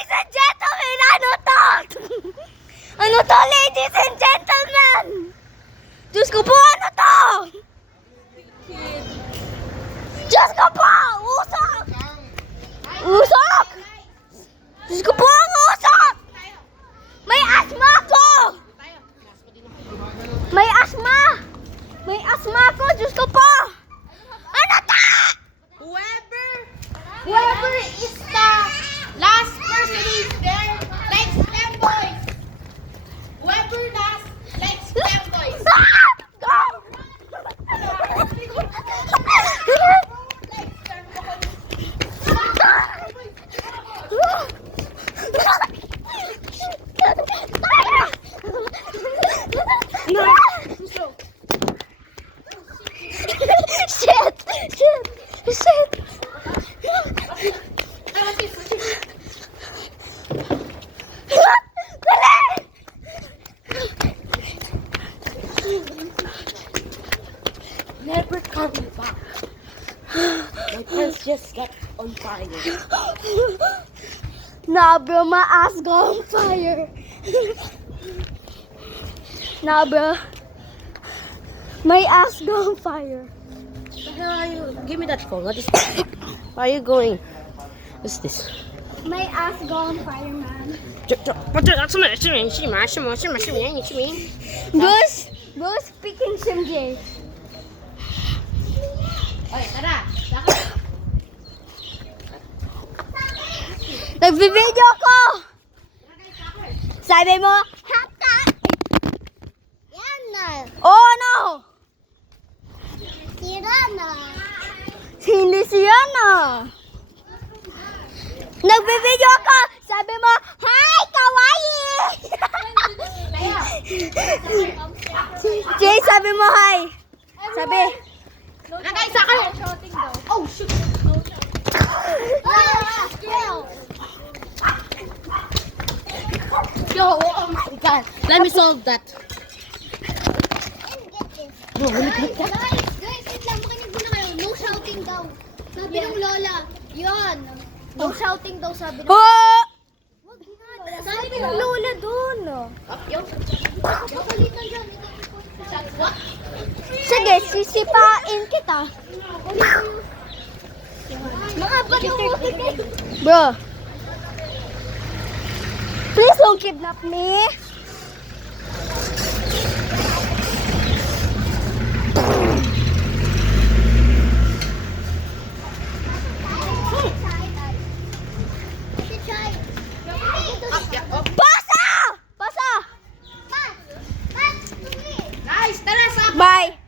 Ladies and gentlemen, ano to? Ano to, ladies and gentlemen? Diyos ko po, ano to? Diyos ko po, usok! Usok! Diyos ko po, ang usok! May asma ko! May asma! May asma ko, Diyos ko po! Ano to? Whoever is the last person is there, likes femboys. Whoever likes femboys. Go! Shit! Shit! Shit! Never coming back. My pants just got on fire. Nah, bro, my ass go on fire. Nah, bro. My ass go on fire. What the hell are you? Give me that phone. What is that? Where are you going? What's this? My ass go on fire, man. Bruce speaking Simjay. Oy, tara. Nagbi-video ko! Sabi mo, hata! Yan na! Oh, no! Si Rana. Hindi si Rana. Nagbi-video ko! Sabi mo, hi! Kawaii! Jay, sabi mo hi! Sabi. Nagay sa akin. Oh, shoot. Yo, oh my god. Let me solve that. Guys, wait lang, makinig muna kayo. No shouting daw. Sabi ng lola. Yun. No shouting daw, sabi ng Oh! Sabi ng lola dun. Sige, sisipain kita. Mga patuloy. Bro. Please don't kidnap me. Pasa! Pasa! Guys, tara sa Bye.